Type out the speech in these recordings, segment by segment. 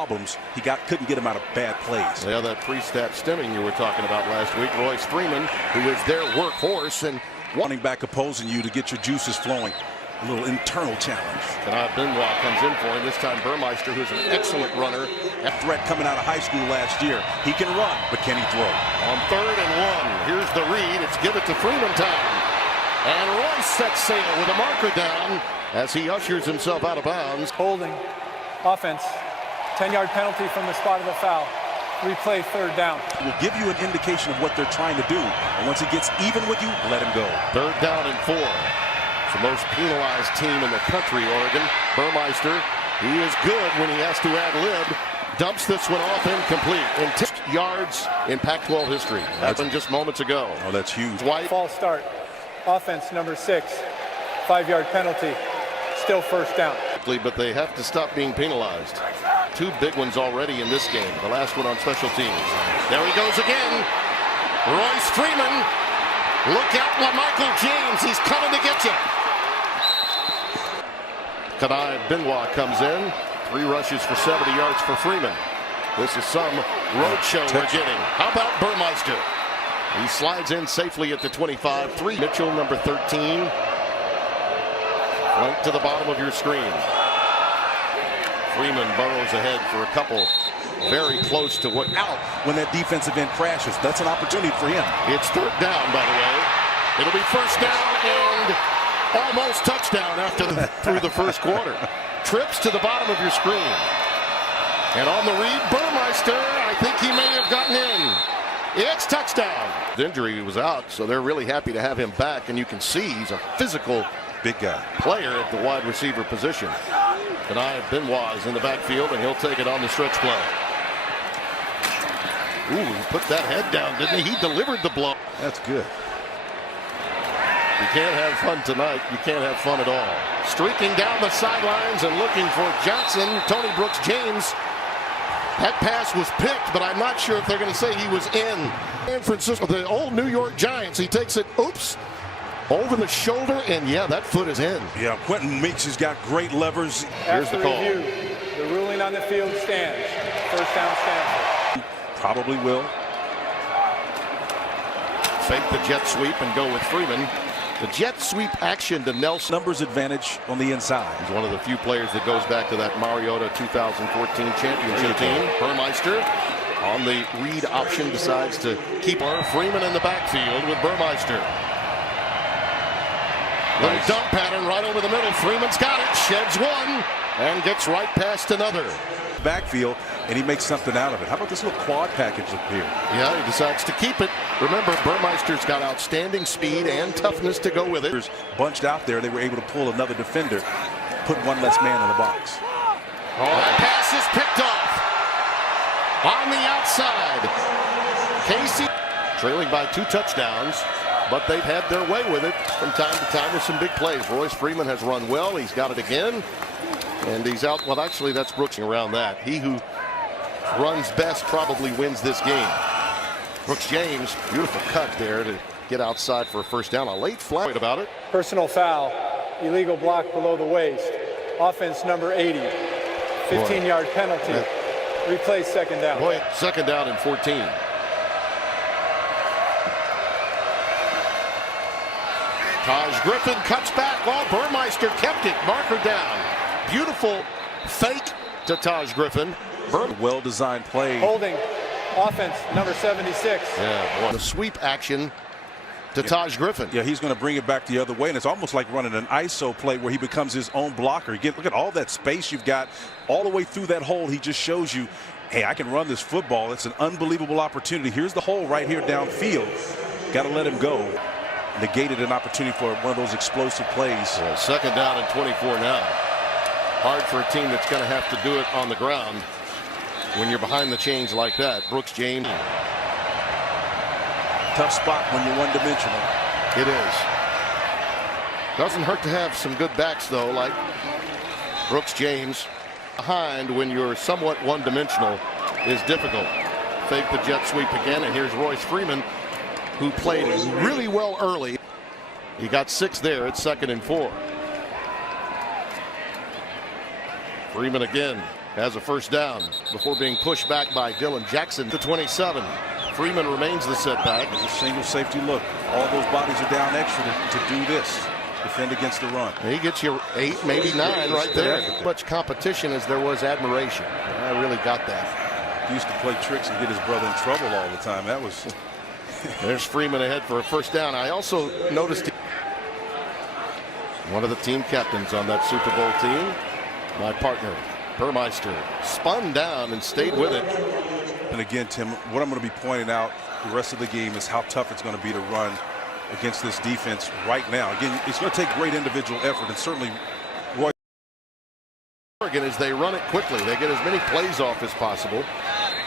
problems. He couldn't get him out of bad plays. Yeah, that pre-snap stemming you were talking about last week. Royce Freeman, who is their workhorse, and running back opposing you to get your juices flowing. A little internal challenge. Cardinal comes in for him. This time Burmeister, who's an excellent runner. A threat coming out of high school last year. He can run, but can he throw? On 3rd and 1. Here's the read. It's give it to Freeman time. And Royce sets sail with a marker down as he ushers himself out of bounds. Holding. Offense. 10-yard penalty from the spot of the foul. Replay 3rd down. Will give you an indication of what they're trying to do. And once he gets even with you, let him go. 3rd down and 4. It's the most penalized team in the country, Oregon. Burmeister, he is good when he has to ad-lib. Dumps this one off incomplete. In 10 yards in Pac-12 history. Happened just moments ago. Oh, that's huge. White. False start. Offense number 6. 5-yard penalty. Still 1st down. But they have to stop being penalized. 2 big ones already in this game. The last one on special teams. There he goes again. Royce Freeman. Look out, Michael James. He's coming to get you. Cardinal comes in. 3 rushes for 70 yards for Freeman. This is some roadshow we're getting. How about Burmeister? He slides in safely at the 25. 3. Mitchell, number 13. Link to the bottom of your screen. Freeman burrows ahead for a couple. Very close to what out when that defensive end crashes. That's an opportunity for him. It's 3rd down, by the way. It'll be 1st down and almost touchdown through the 1st quarter. Trips to the bottom of your screen. And on the read, Burmeister, I think he may have gotten in. It's touchdown. The injury was out, so they're really happy to have him back, and you can see he's a physical big guy player at the wide receiver position. Cardinal is in the backfield, and he'll take it on the stretch play. Ooh, he put that head down, didn't he? He delivered the blow. That's good. You can't have fun tonight. You can't have fun at all. Streaking down the sidelines and looking for Johnson, Tony Brooks James. That pass was picked, but I'm not sure if they're going to say he was in. San Francisco, the old New York Giants. He takes it, oops, over the shoulder, and yeah, that foot is in. Yeah, Quentin Meeks has got great levers. Here's the call. Review, the ruling on the field stands. 1st down, Stanford. Probably will. Fake the jet sweep and go with Freeman. The jet sweep action to Nelson. Numbers advantage on the inside. He's one of the few players that goes back to that Mariota 2014 championship team. Burmeister on the read option decides to keep Freeman in the backfield with Burmeister. Little dump pattern right over the middle. Freeman's got it. Sheds one and gets right past another. Backfield, and he makes something out of it. How about this little quad package up here? Yeah, he decides to keep it. Remember, Burmeister's got outstanding speed and toughness to go with it. Bunched out there, they were able to pull another defender, put one less man in the box. Oh, that pass is picked off on the outside. Casey trailing by 2 touchdowns, but they've had their way with it from time to time with some big plays. Royce Freeman has run well. He's got it again. And he's out. Well, actually, that's Brooks around that. He who runs best probably wins this game. Brooks James, beautiful cut there to get outside for a 1st down. A late flag about it. Personal foul. Illegal block below the waist. Offense number 80. 15-yard penalty. Replay 2nd down. Boy, 2nd down and 14. Taj Griffin cuts back. Oh, Burmeister kept it. Marker down. Beautiful fake to Taj Griffin. Well-designed play. Holding. Offense number 76. Yeah, the sweep action to Taj Griffin. Yeah, he's going to bring it back the other way, and it's almost like running an ISO play where he becomes his own blocker. Look at all that space you've got all the way through that hole. He just shows you, hey, I can run this football. It's an unbelievable opportunity. Here's the hole right here downfield. Got to let him go. Negated an opportunity for one of those explosive plays. Well, 2nd down and 24 now. Hard for a team that's going to have to do it on the ground when you're behind the chains like that. Brooks James. Tough spot when you're one-dimensional. It is. Doesn't hurt to have some good backs, though, like Brooks James. Behind when you're somewhat one-dimensional is difficult. Fake the jet sweep again, and here's Royce Freeman, who played really well early. He got 6 there. It's 2nd and 4. Freeman again has a first down before being pushed back by Dylan Jackson to 27. Freeman remains the setback. There's a single safety look. All those bodies are down extra to do this. Defend against the run. He gets you 8, maybe 9 right there. As much competition as there was admiration. I really got that. He used to play tricks and get his brother in trouble all the time. That was... There's Freeman ahead for a first down. I also noticed one of the team captains on that Super Bowl team, my partner, Burmeister, spun down and stayed with it. And again, Tim, what I'm going to be pointing out the rest of the game is how tough it's going to be to run against this defense right now. Again, it's going to take great individual effort, and certainly Roy. Oregon, as they run it quickly, they get as many plays off as possible.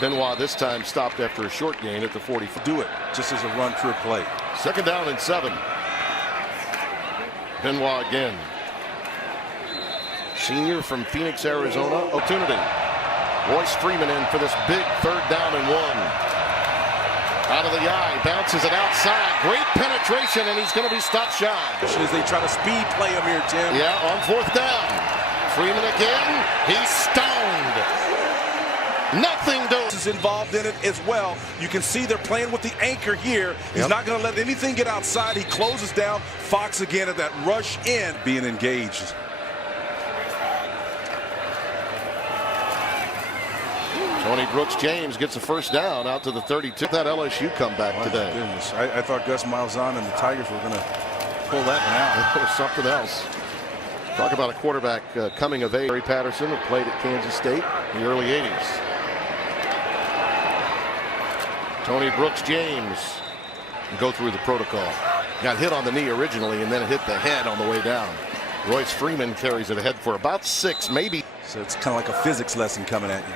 Benoit this time stopped after a short gain at the 40. Do it just as a run pure play. Second down and 7. Benoit again. Senior from Phoenix, Arizona. Opportunity. Royce Freeman in for this big 3rd down and 1. Out of the eye, bounces it outside. Great penetration, and he's going to be stopped shy. As they try to speed play him here, Tim. Yeah, on 4th down. Freeman again. He's stoned. Nothing doing. Is involved in it as well. You can see they're playing with the anchor here. He's not going to let anything get outside. He closes down. Fox again at that rush in, being engaged. Tony Brooks-James gets a first down out to the 32. That LSU comeback today. Goodness. I thought Gus Malzahn and the Tigers were going to pull that one out. That was something else. Talk about a quarterback coming of age. Barry Patterson, who played at Kansas State in the early 80s. Tony Brooks-James go through the protocol. Got hit on the knee originally and then hit the head on the way down. Royce Freeman carries it ahead for about 6, maybe. So it's kind of like a physics lesson coming at you.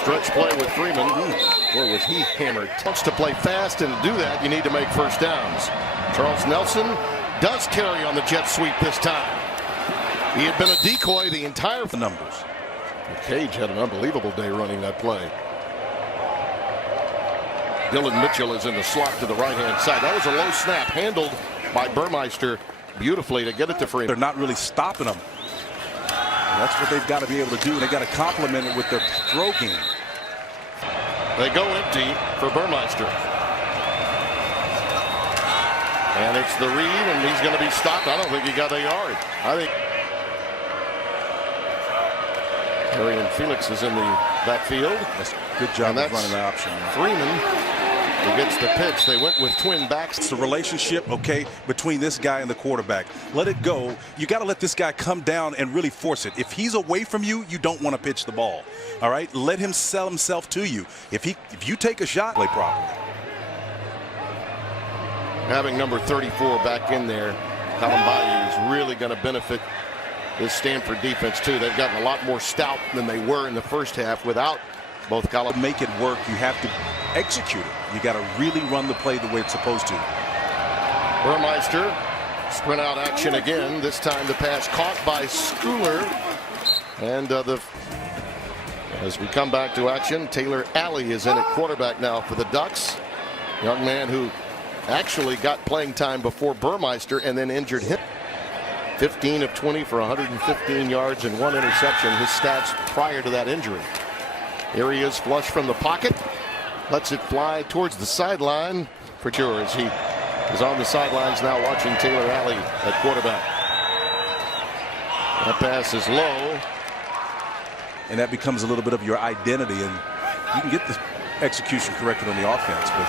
Stretch play with Freeman. Boy, was he hammered. Wants to play fast, and to do that, you need to make first downs. Charles Nelson does carry on the jet sweep this time. He had been a decoy the entire numbers. Cage had an unbelievable day running that play. Dylan Mitchell is in the slot to the right-hand side. That was a low snap handled by Burmeister beautifully to get it to Freeman. They're not really stopping them. That's what they've got to be able to do. They got to complement it with their throw game. They go empty for Burmeister. And it's the read, and he's going to be stopped. I don't think he got a yard. I think Arian Felix is in the backfield. That's a good job of running the option. Freeman who gets the pitch. They went with twin backs. It's the relationship, okay, between this guy and the quarterback. Let it go. You got to let this guy come down and really force it. If he's away from you, you don't want to pitch the ball. All right, let him sell himself to you. If you take a shot, play properly. Having number 34 back in there, Colin Bayou is really going to benefit this Stanford defense too. They've gotten a lot more stout than they were in the first half without both Colin. Make it work, you have to execute it. You got to really run the play the way it's supposed to. Burmeister, sprint out action again. This time the pass caught by Schooler. And as we come back to action, Taylor Alley is in at quarterback now for the Ducks. Young man who actually got playing time before Burmeister and then injured him. 15 of 20 for 115 yards and 1 interception. His stats prior to that injury. Here he is flush from the pocket. Lets it fly towards the sideline for sure as he is on the sidelines now watching Taylor Alley at quarterback. That pass is low. And that becomes a little bit of your identity, and you can get the execution corrected on the offense, but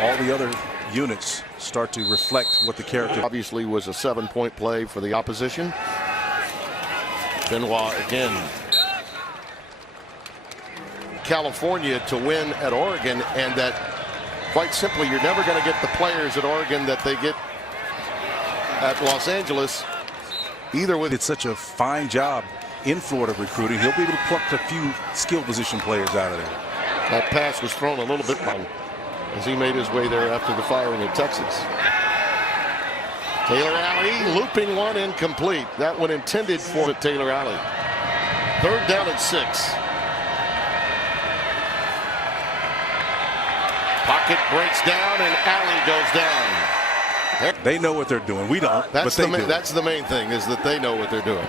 all the other units start to reflect what the character obviously was a 7-point play for the opposition. Benoit again. California to win at Oregon, and that quite simply you're never going to get the players at Oregon that they get at Los Angeles either. With it's such a fine job in Florida recruiting, he'll be able to pluck a few skill position players out of there. That pass was thrown a little bit wrong as he made his way there after the firing at Texas. Taylor Alley looping one incomplete. That one intended for Taylor Alley. 3rd down and 6. Pocket breaks down and Alley goes down. They know what they're doing. We don't. That's but they do. That's the main thing, is that they know what they're doing.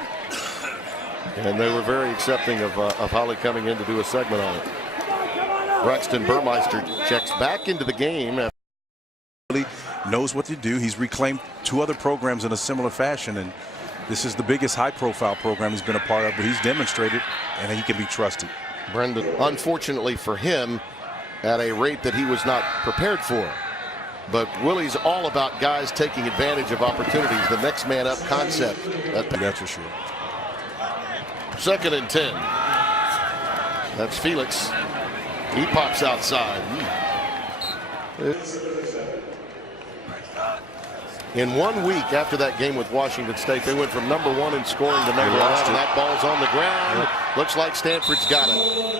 And they were very accepting of Holly coming in to do a segment on it. Braxton Burmeister checks back into the game. Really knows what to do. He's reclaimed 2 other programs in a similar fashion, and this is the biggest high-profile program he's been a part of, but he's demonstrated, and he can be trusted. Brendan, unfortunately for him, at a rate that he was not prepared for. But Willie's all about guys taking advantage of opportunities, the next man up concept. That's for sure. 2nd and 10. That's Felix. He pops outside. In 1 week after that game with Washington State, they went from #1 in scoring to #11. That ball's on the ground. Looks like Stanford's got it.